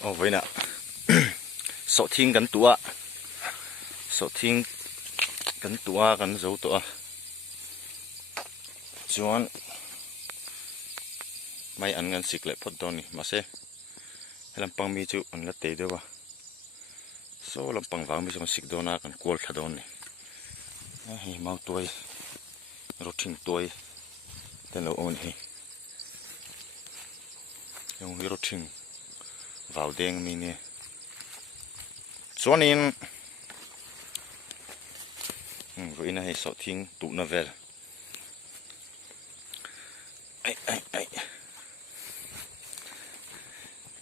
Ồ vậy nè. Sọ thiên gắn tua. Sọ thiên gắn tua gắn dấu tua. Chuan mai ăn ngắn xịt lại phật đòn này mà sẽ làm bằng mi chú ăn là tệ đó ba. Số làm bằng vàng mi chú xịt đòn à còn quල් khá đòn này. Hi mau tuổi, rồi thình tuổi, tên là ôn hi. Yung rồi thình vào đen mi nè. Cho nên rồi này sọ thiên tụ nó về. Ai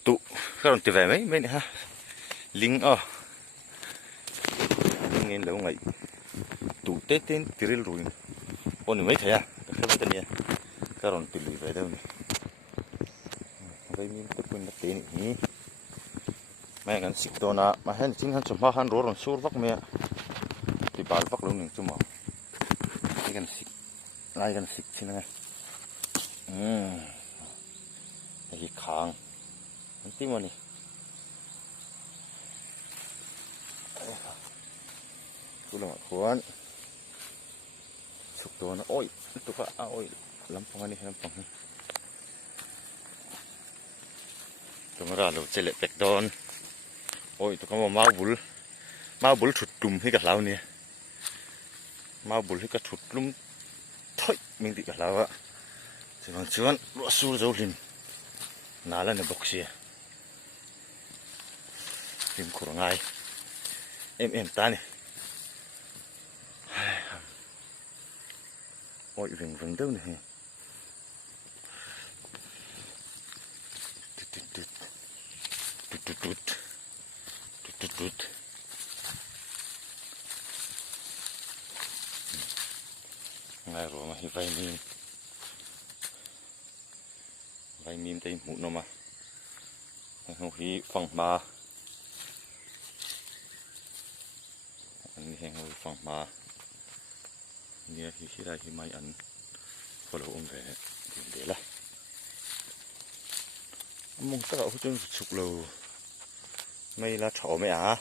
tụ cái còn tuyệt vời mấy này ha. Linh linh nên lâu ngày tụ tết tên tirir rồi. Ôn mấy thế à? Cái cái tên này cái còn tuyệt vời đâu này. Đây mình tập quên mất tên này. Mấy cái xịt đồ na mà hết chính hắn chụp hoa hắn rồi sốt vắt mẹ. Thì bảo vắt luôn những chum mỏ. Cái xịt lại cái xịt xin ngay. Cái khang. Anh tìm mà nè. Tôi làm khuôn. Chụp đồ nó ôi, tôi phải ôi, lắm phong này lắm phong này. Tôi mới ra được chơi lại bẹt đòn. Ôi tôi có một máu bùn thụt trùm hết cả lão nè. Máu bùn hết cả thụt lum thôi mình bị cả lão á. Thì bằng chuan lúa su dấu lim. Nã là bọc xì. Lim khổ ngay. Em ta nè. Ôi vừng đâu nè. Tút. Ngay rồi mà hi vay mìm tay mụn nó mà không khí phòng mà anh hẹn ngồi phòng mà nghe khi đây thì máy ăn có lâu ông về thì để là mong tất cả các chuyện sụp lầu mày là chó mày à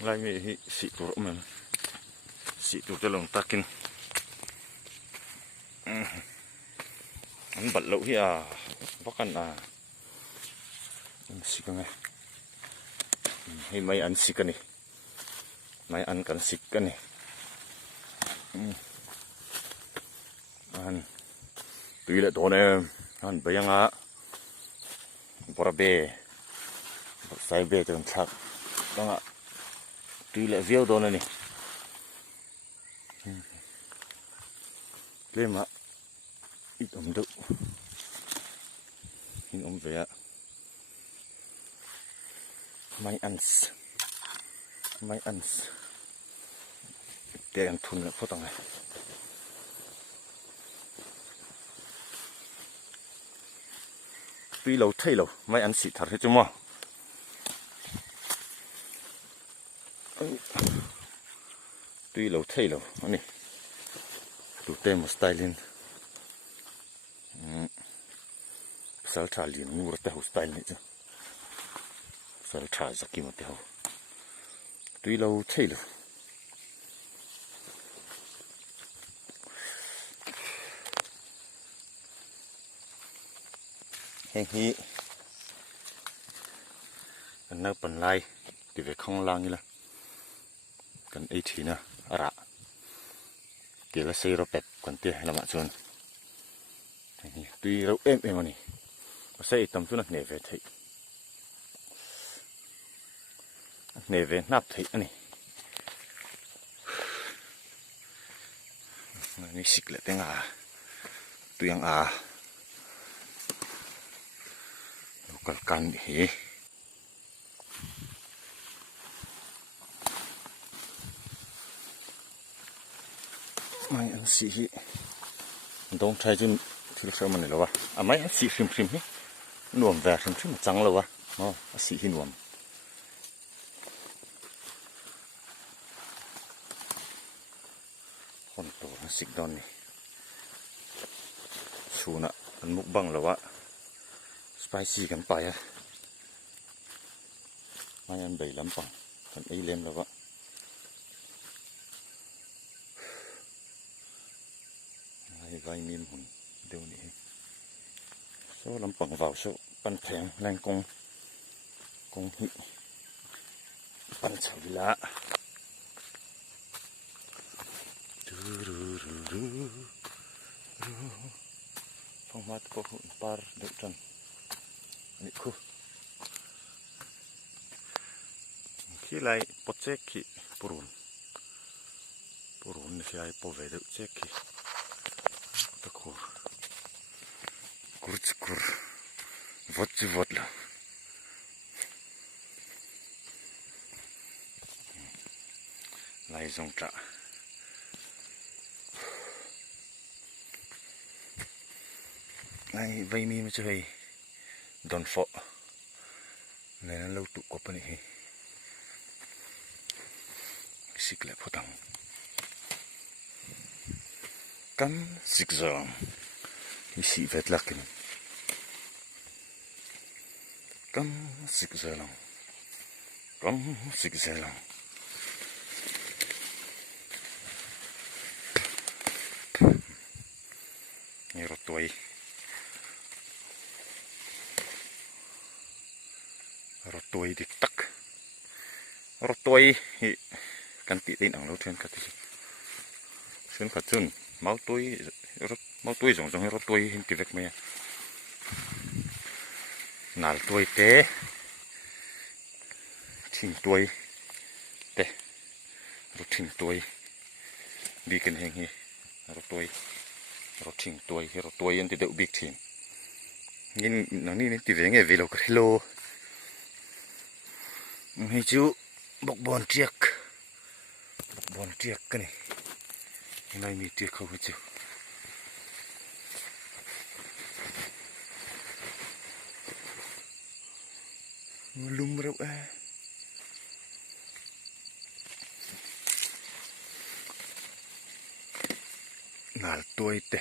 lại mày xịt tụi mình xịt tụi cho lòng ta kinh anh bật lỗ hi à bắt ăn à xịt cái này hay mày ăn xịt cái này mày ăn cần xịt cái này anh tùy lại đồ này anh bây giờ á bora bê sai bê trong chắc đó ạ tùy lại viêu đồ này nè lên mà ít ẩm độ hình ẩm về ạ may ăn để ăn thun lại phốt tầng này tuy lâu thay lâu may ăn xịt thật hết chứ mà tuy lâu thay lâu anh này tụ tem một style lên sao trả liền ngu ra style này chứ sao trả ra kim một theo tuy lâu thay lâu hèn hi anh nấu bẩn lai thì phải không lang như là cần ấy thì nè ara thì là xây rồi bẹt còn tiền là mạng xuân tuy đâu em mà nè xây tầm chút nè về thấy nè về nắp thấy anh này xịt lại tiếng à tuy ăn à cái căn gì mày ăn xì đông trái chứ thì sao mà này đâu à mày ăn xì phim phim hết nuông về xem chứ mà trắng đâu xì hi nuông con tổ nó xịt đòn này su nè ăn múc băng đâu spicy กันไปอะไม่อันใบลำปังกันไอเล่มแล้วก็ไว้มีมหุ่นเดี๋ยวนี้โซ่ลำปังเบาโซ่ปันแข็งแรงกงหิปันเฉาละฟังมาตะกุ่นปาร์เดือดจันนี่คู่ขี้ไรปดเจ๊กขี้ปูรุนนี่ขี้ไรปดเวดเจ๊กขี้ตะกุ่นกุร์กุร์วัดละไล่ส่งจ้าไอ้ใบมีมันจะให้ดอนฟอในนั้นเราตุกบปนี่สิกเล็บพอตังกันสิกจังมีสีเวทลักกันกันสิกจังกันสิกจังนี่รถตัวดิตักรถตัวกันติดตีนอ่างรถเชิญกันที่เชิญขัดจุนเมาตัวจงให้รถตัวเห็นติดเวกไหมหนาตัวเตะทิ้งตัวเตะรถทิ้งตัวบีกันเฮงรถตัวรถทิ้งตัวรถตัวยันติดเดือดบิ๊กทิ้งยินนั่นนี่ติดเวงเวลกริโลให้จูบอกบอลเจียกกันนี่ยังไงมีเจียกเขาให้จูลุมเราหนาตัวเตะ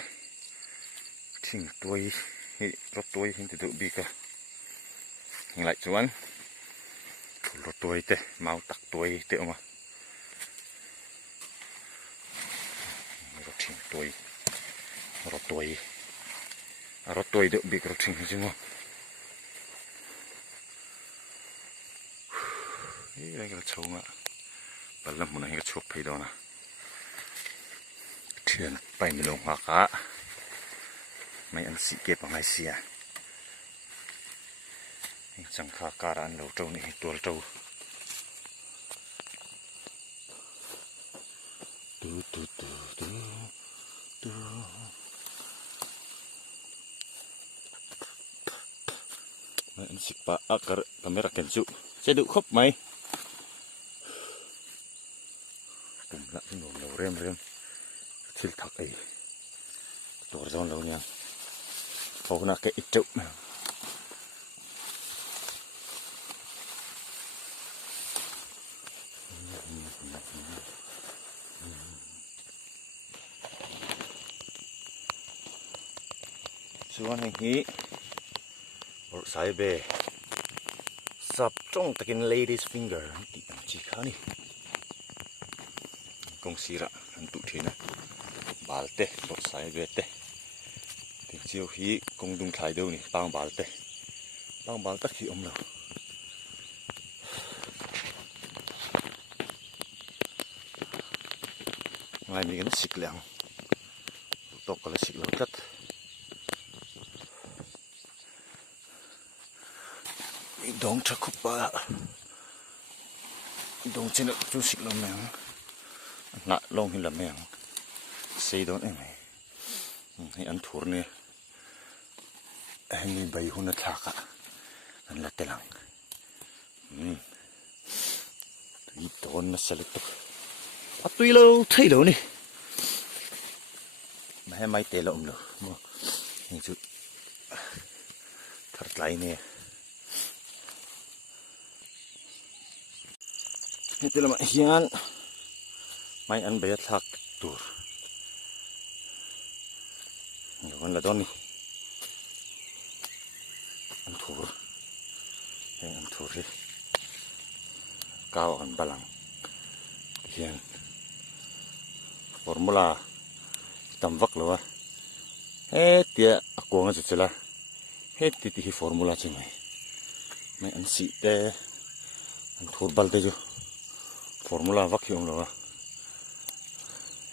ทิ้งตัวให้รถตัวเห็นติดตัวบิ๊กอะยังไงชวนรถตัวเตะเมาตักตัวเตะออกมารถทิ้งตัวรถตัวเดือดบิ๊กรถทิ้งจริงวะนี่อะไรกันชมอ่ะบัลลังก์มันให้กระชกไปดอนะเทียนไปไม่ลงหักะไม่อันสีเก็บอะไรเสียจังขาการอันเราเจ้านี่ตัวเจ้าดูไม่อันสิปะอักระkameraเก็นจุจะดูครบไหมตุ่มละที่หนูเราเริ่มทิลทักไอตัวเจ้าเราเนี่ยเขาหนักแกอิจจุส่วนแห่งนี้รถสายเบย์สับจ้องตะกิน ladies finger ติดอันจีขานี่กงสีระอันตุทีนะบาลเตะรถสายเบย์เตะถึงเชียวฮีกงดุงขายเดียวนี่ปังบาลเตะปังบาลตักขี้อมเราไงมีกันสิกเหลียงตกกันแล้วสิกเหลียงจัดดองชักคุปะดองเชนจูสิกลำแมงน่ะลงหินลำแมงเสียดอนเองให้อันถูร์เนี่ยให้มีใบหุ่นทักอ่ะนั่นแหละเตลังอีตอนนั้นสลิดตุกวัดตุยเราไทยเรานี่ไม่ให้ไม่เตะเราเลยมั้งนี่จุดทัดไหลเนี่ยนี่ตัวละมาเฮียนไม่อันเบียดทักตัวเดี๋ยวกันละตอนนี้อันถู thur an thur hi cao an balang hian formula tam vak lo he tia akonga chu chela he ti hi formula chi mai an si te an thur bal te ju formula vak hi om lo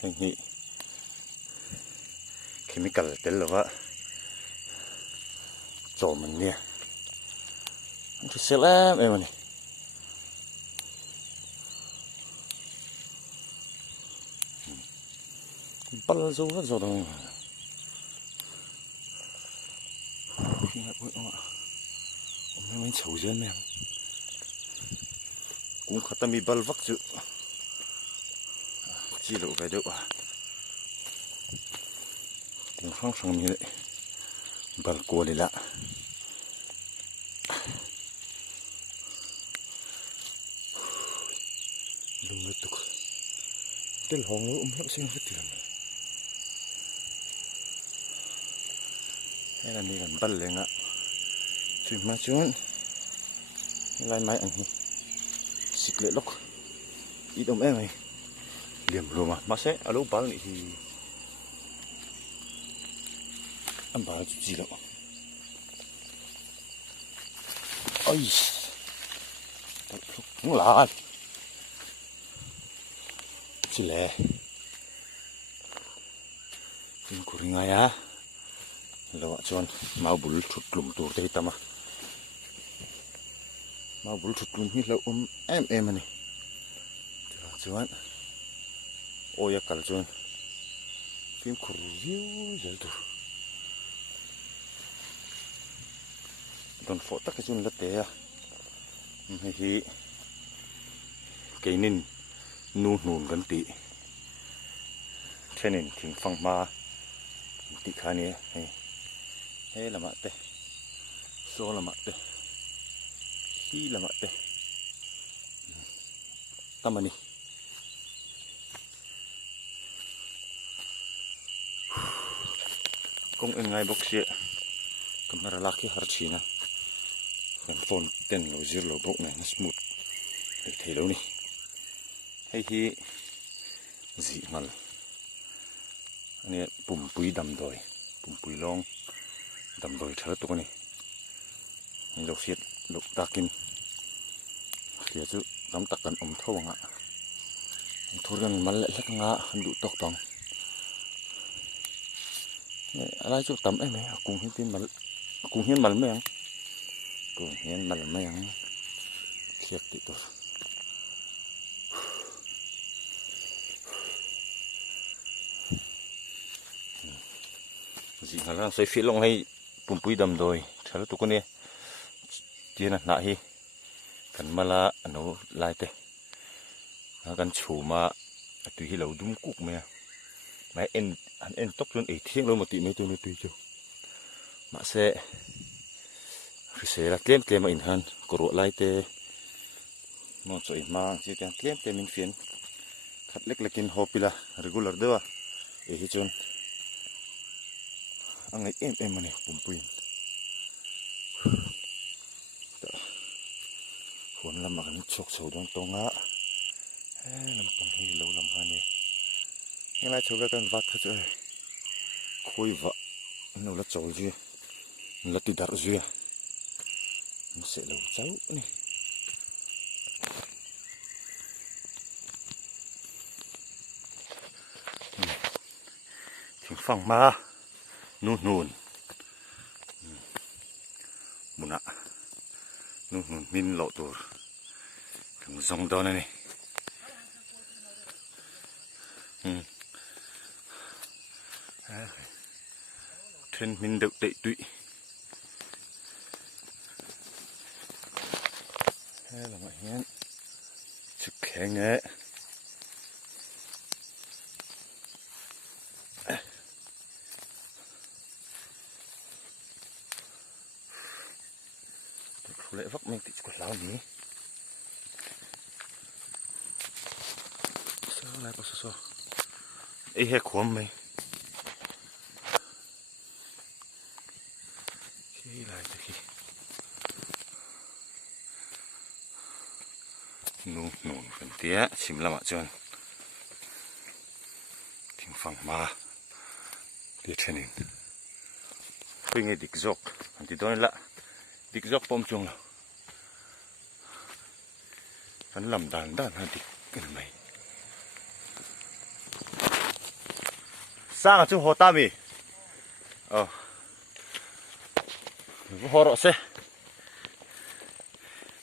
heng hi chemical tel lo chom an nia an thu selam em ani bal zo va zo dong khi ngại bụi ông ạ ông mình xấu dân em cũng khát tâm bị bal vắc chữ chỉ lộ cái đâu cũng phăng phăng như vậy bal cua đi lạ đừng ngất tục tên hòn nữa hết sinh hết tiền hay là đi gần bal lên ạ chuyện mà chuyện lại máy ảnh xịt lệ lốc ít ông em này điểm luôn mà sẽ ở lúc bán thì ăn bán gì đâu ôi không là chỉ lẽ phim của ngay á lo chọn mau bul thut lum tur te tama mau bul thut lum hi lo em ani chuan oya kal chuan phim khur riu zel tu don fo tak chun la te a hi keinin nu nun kan ti thenin thing phang ma ti khani he lama te so lama te hi lama te tamani kong en ngai box ye camera laki har china kan phone ten lo zir lo bok này nó smooth để thấy đâu nè hay hi dị mal anh em bùm bùi đầm đồi bùm bùi long đầm đồi thở tụi này lộc xiết lộc takin thì chứ đóng tắc cần ống thâu ngạ thôi gần mal lại lắc ngã hắn đủ tóc tòng ai chỗ tắm em ấy cùng hiến tin mal cùng hiến mal mấy anh cùng hiến mal mấy anh thiệt thì tôi gì mà là xây phía long hay bùm bùi đầm đồi thở tụi con nè chia nạ hi cần mà là nó lại thế cần chủ mà tùy hi lâu đúng cục mày en tóc luôn ấy thiêng luôn một tí mấy tôi nó tùy chứ mà sẽ là tlem mà in hơn cổ ruột lại thế một số mà chỉ tiền tlem mình phiền khát lek lekin hộp là regular đó ấy chun anh ấy em mà này bùm bùi cuốn làm mà cái chọc sầu đang tông á làm bằng hi lâu làm hai này cái này chỗ cái con vắt hết rồi khôi vợ nó là trồi gì là tụi đặt gì nó sẽ lâu cháu này thằng phẳng ma nôn bún ạ nôn min lộ tur thằng rong đó này trên min được đậy tụy hay là mọi nhé chụp khéo nhé lệ vấp mình tự quật lao nhỉ sao lại có sao ấy hết khuôn mày khi lại từ khi nu nu phần tía chìm làm ạ chọn thỉnh phẳng mà để trên hình khi nghe địch dọc thì tôi lạ địch dọc bom chung nào vẫn làm đàn đàn hay địch cái này sang ở chung hồ tam mi hồ rõ xe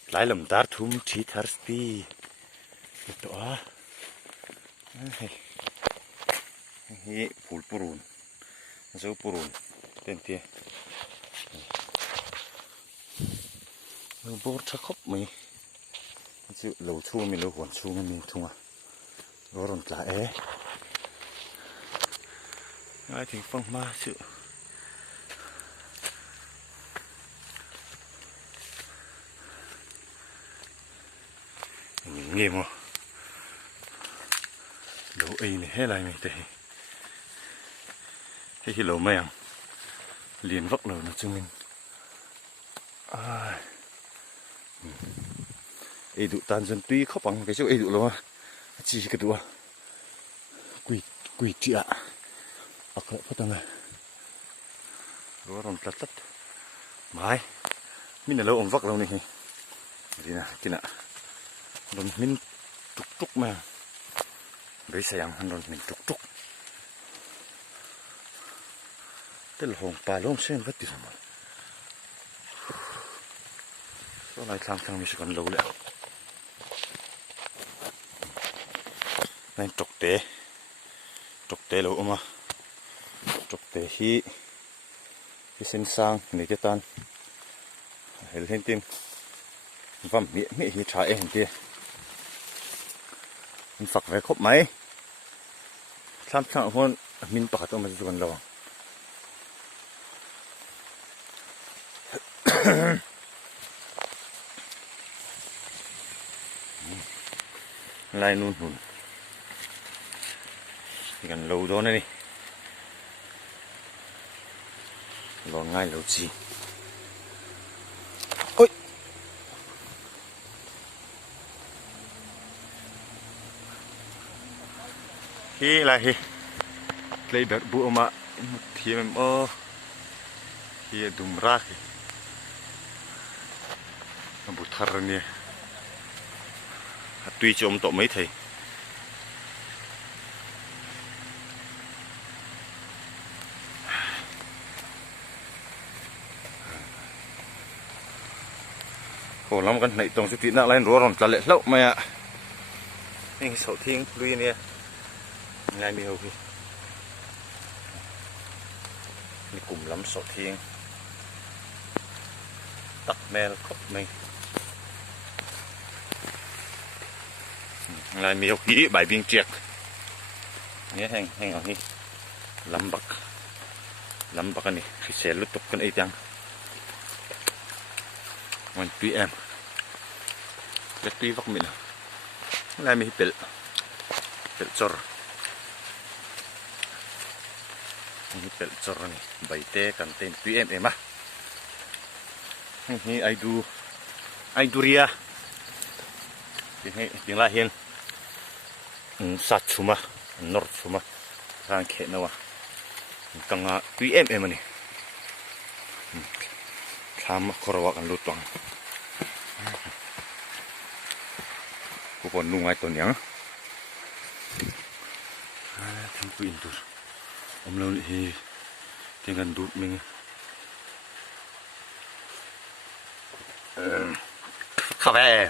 lại làm đá thum chỉ thar sti đó hi phul purun zo purun ten tia bor cha khop mi chịu lầu chu mi lầu hòn chu mi thung à đó rồi lại ai thì phong ma chịu nghe mà lầu ấy này hết lại này thì cái lầu mèo liền vóc lầu nó chung mình ấy dụ tan dân tuy khóc bằng cái chỗ ấy dụ lầu chỉ cái đùa quỷ chị ạ ở cái phát tăng này đó còn tắt tắt mãi mình là lâu ông vóc lâu này thì nè chị nè rồi mình trúc trúc mà với sáng hắn rồi mình trúc trúc tức là hồng bà lông xem rất tuyệt vời sau này tham mình sẽ còn lâu nữa nên trục tế lâu mà trục tế hi sinh sang này cái tan hay lên tim vầm miệng hi trái em kia mình phật về khóc máy tham khảo hơn mình bảo tôi mà còn lâu lại luôn hùn gần lâu đó này đi lo ngay lâu gì ôi khi lại khi lấy đợt bụi mà thì em khi đùm ra khi bụi thar nè tuy cho ông tổ mấy thầy khổ lắm con này tổng số tiền nặng lên rồi còn trả lệ lậu mày ạ anh sầu thiên lui nè ngay mi hầu khi đi cùng lắm sầu thiên tặc mel khóc mình ngay mi hầu khí bài biên triệt nhé hành ở đi lắm bạc này khi xe lướt tục con ấy chăng mình tuy em cái tuy vóc mình lại mình bel chor mình bel chor này bảy te cần tên tuy em á ini ai du ria tiếng lại hiền sát chuma nord chuma sang khe nào căng tuy em này tham korwa kan lutwang ko pon nungay to niya tham ku intur lâu hi tinggan dut mình cà phê